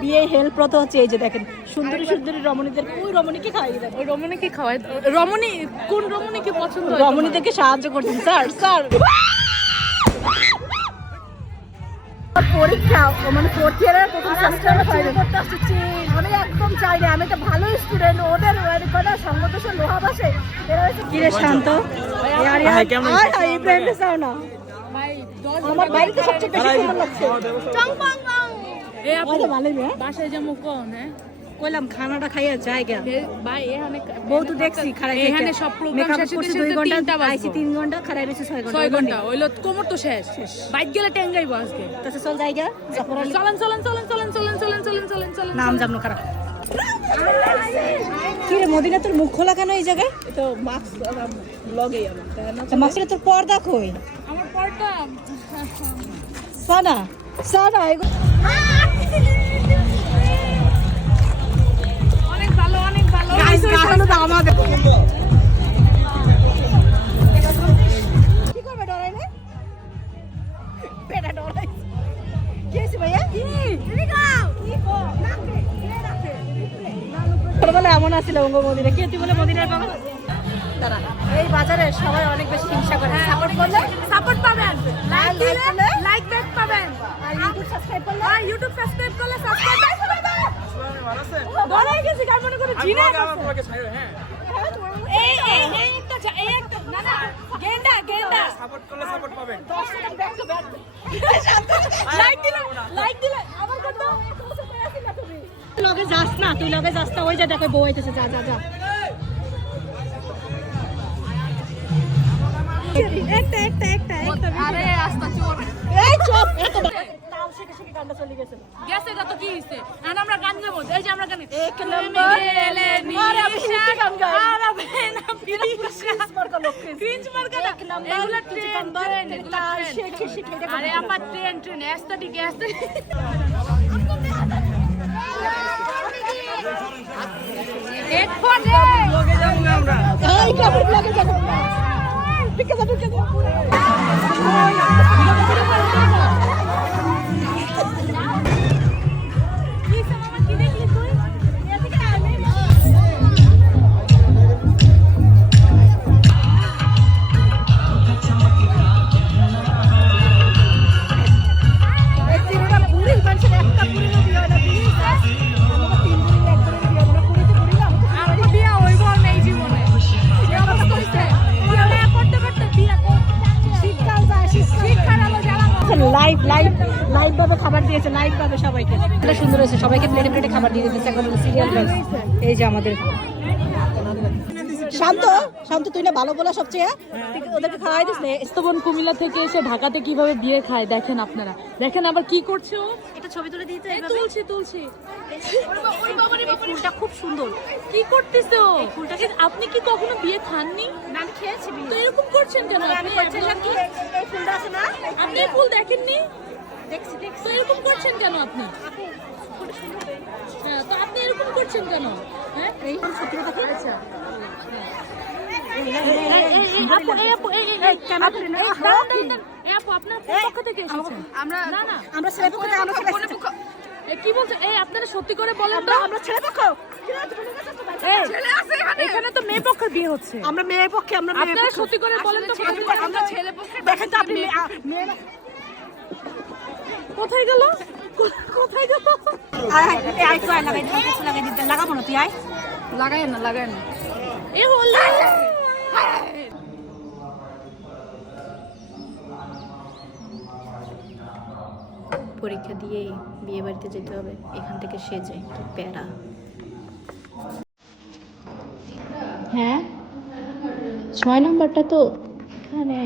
বিয়ে হেল্প প্রত হচ্ছে এই যে দেখেন সুন্দরী সুন্দরী রমণীদের ওই রমণীকে খাওয়াই দেন। ওই রমণীকে খাওয়ায়। রমণী কোন রমণীকে পছন্দ? রমণীদেরকে সাহায্য করছেন স্যার স্যার। পরীক্ষা মানে ফোর্থ ইয়ারের প্রথম সেমিস্টারে ফাইনাল করতে আসছি। আমি একদম চাই না, আমি একটা ভালো স্টুডেন্ট, ওদের কথা সঙ্গদোষে লোহা বসে কি রে শান্ত আর ইব্রাহিম চাও না আমার বাড়িতে সবচেয়ে বেশি সুন্দর লাগছে। এই আপু বাসায় যাবো কোন কইলাম খানাটা খাইয়া জায়গা ভাই এখানে বউ তো দেখছি খারাই এখানে সব প্রোগ্রাম শেষ হতে 2 ঘন্টা আইছি 3 ঘন্টা খারাই রইছে 6 ঘন্টা হইলো কোমর তো শেষ বাইক গেলে টেঙ্গাইবো আজকে তাতে চল জায়গা চলেন চলেন চলেন চলেন চলেন চলেন চলেন চলেন চলেন নাম জানো খারাপ কি রে মদিনা তোর মুখ খোলা কেন এই জায়গায়? তো মাস্ক ব্লগেই আমার তা মাস্কের তোর পর্দা কই? আমার পড়টা সানা সানা অনেক ভালো অনেক ভালো গাইস গাইস তো আমাদের কি করবে ডরাই না পেটা ডরাই কি হইছে ভাইয়া কি গাও কি গো নাকে নাকে ছোটবেলা এমন আছিল অঙ্গ মদিনা কি তুই বলে মদিনার বাবা তারা এই বাজারে সবাই অনেক বেশি হিংসা করে সাপোর্ট করলে সাপোর্ট পাবেন লাইক দিলে লাইক ব্যাক পাবেন আর ইউটিউব সাবস্ক্রাইব করলে আর ইউটিউব সাবস্ক্রাইব করলে সাবস্ক্রাইব ব্যাক পাবেন বলাই গেছি কার মনে করে জিনা তোমাকে ছাড়ো হ্যাঁ এই একটা না না গেন্ডা গেন্ডা সাপোর্ট করলে সাপোর্ট পাবেন 10 টাকা ব্যাক টু ব্যাক লাইক দিলে আমার কথা তুমি লগে যাস না তুই লগে যাস না ওই যে দেখো বউ আইতেছে যা যা যা একটা আরে আস্তা চোর এই চুপ এত তাও শিখে শিখে গানটা চলে গেছে গেছে যা তো কি হইছে আর আমরা গান গাবো এই যে আমরা গান এক নম্বর আরে আমি গান গাই আরে না ক্রিঞ্জ মার্কা এক নম্বর এগুলা ট্রেন ট্রেন এগুলা শিখে শিখে আরে আপা train train aesthetic aesthetic headphone লগে যাবো না আমরা এই কাপড় লাগে যাবো ঠিক আছে ঠিক আছে লাইভ লাইভ লাইভ ভাবে খাবার দিয়েছে লাইভ ভাবে সবাইকে এটা সুন্দর হয়েছে সবাইকে প্লেটে প্লেটে খাবার দিয়ে দিয়েছে একদম সিরিয়াল এই যে আমাদের শান্ত শান্ত তুই না ভালো বলা সবচেয়ে ওদেরকে খাওয়াই দিস না স্তবন কুমিল্লা থেকে এসে ঢাকাতে কিভাবে বিয়ে খায় দেখেন আপনারা দেখেন আবার কি করছে ও এটা ছবি তুলে দিতে তুলছি তুলছি এই ফুলটা খুব সুন্দর কি করতেছে ও আপনি কি কখনো বিয়ে খাননি আমি খেয়েছি তো এরকম করছেন কেন আমি আপনি বলছিলাম কি এই ফুলটা আছে না আপনি এই ফুল দেখেননি দেখছি দেখছি তো এরকম করছেন কেন আপনি ফুলটা সুন্দর হ্যাঁ তো আপনি এরকম করছেন কেন হ্যাঁ এই সত্যি কথা কি আচ্ছা আমরা ছেলে পক্ষ কি বলছো এই আপনারা সত্যি করে বলেন তো আমরা ছেলে পক্ষ এখানে তো মেয়ে পক্ষের বিয়ে হচ্ছে আমরা মেয়ে পক্ষে আমরা আপনারা সত্যি করে বলেন তো আমরা ছেলে পক্ষে দেখেন তো আপনি মেয়ে কোথায় গেল কোথায় গেল আয় তো আয় লাগাই দিতে কিছু লাগাই দিতে লাগাবো না তুই আয় লাগাই না এ হলো পরীক্ষা দিয়েই বিয়ে বাড়িতে যেতে হবে এখান থেকে সেজে কি প্যারা হ্যাঁ 6 নম্বরটা তো এখানে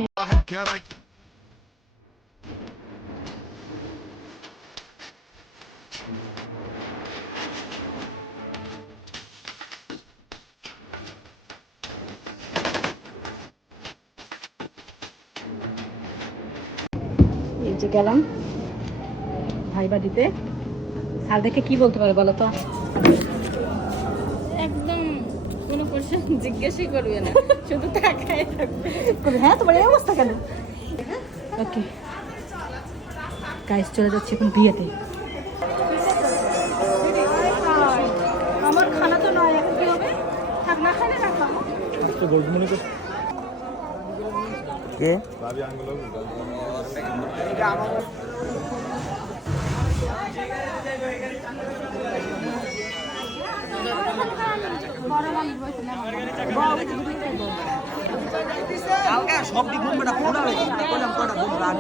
এই যে গেলাম ভাইবা দিতে স্যার দেখে কি বলতে পারে বলো তো একদম কোনো কোশ্চেন জিজ্ঞাসাই করবে না শুধু তাকায় থাকবে হ্যাঁ তোমার এই অবস্থা কেন ওকে গাইস চলে যাচ্ছি এখন বিয়েতে কে কালকে সব দিক ঘুমটা পুরা হয়ে গেছে কইলাম কয়টা ঘুম রাত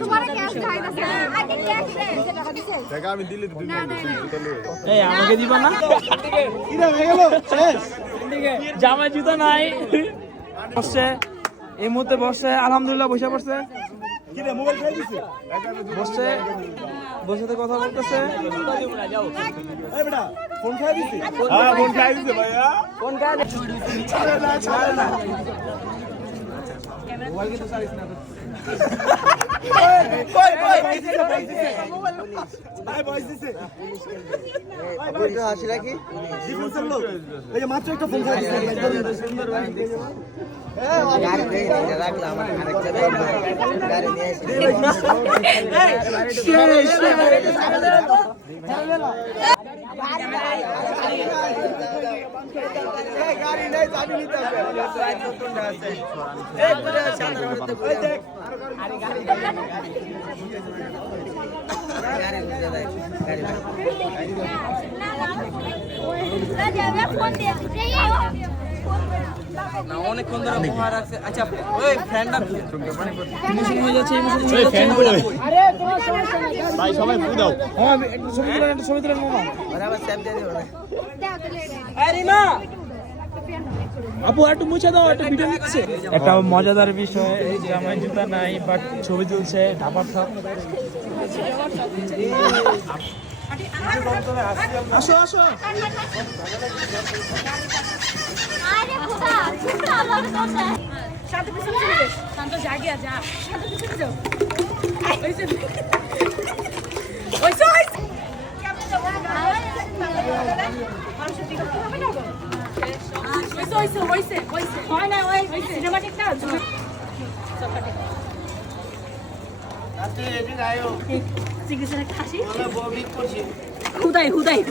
তোমার ক্যাশ খাইতাছে আগে ক্যাশ দে টাকা দিছে টাকা আমি দিলে তুই এই আমাকে দিবা না কি রে হয়ে গেল শেষ জামা জুতা নাই বসছে এই মুহূর্তে বসছে আলহামদুলিল্লাহ বসে পড়ছে কি রে মোবাইল খাই দিছে বসছে বসে কথা বলতেছে এই বেটা ফোন খাই দিছে হ্যাঁ ফোন খাই দিছে ভাইয়া কোন কাজ ছাড়ে না মোবাইল কিন্তু চালিস না কই ভাই বয়স দিছে আপনি তো হাসি রাখি ডিফেন্সের লোক এই যে মাত্র একটা ফোন খাই দিছে সুন্দর ভাই গাড়ি দিয়ে রাখলাম আমার আরেকটা গাড়ি নিয়ে গাড়ি নেই চাবি নিতে হবে এই পুরো সামনের মধ্যে ওই দেখ গাড়ি নিতে দেয় গাড়ি রাজা ফোন দে না অনেকক্ষণ ধরে ঘুমা রাখছে আচ্ছা ওই ফ্যানটা ফিনিশিং হয়ে যাচ্ছে এই ফ্যান কই আরে তোমার সমস্যা নাই ভাই সবাই ফু দাও হ্যাঁ একটা ছবি তুলেন মামা আরে আবার স্যাপ দিয়ে দিও দাও তাহলে আরে না আপু একটু মুছে দাও একটা ভিডিও নিচ্ছে একটা মজাদার বিষয় এই যে আমার জুতা নাই বাট ছবি তুলছে ঢাপার থাক আসো আসো আরে খোদা ছোট আল্লাহর কাছে শান্ত পিছনে চলে যাস শান্ত জাগিয়া যা শান্ত পিছনে যাও ওইসে ওইসে কেমন যাবো মানুষের দিকে কি হবে না গো ওইসে হয় না ওই সিনেমাটিক না চকাটে চিকিৎসা খাসি হুদাই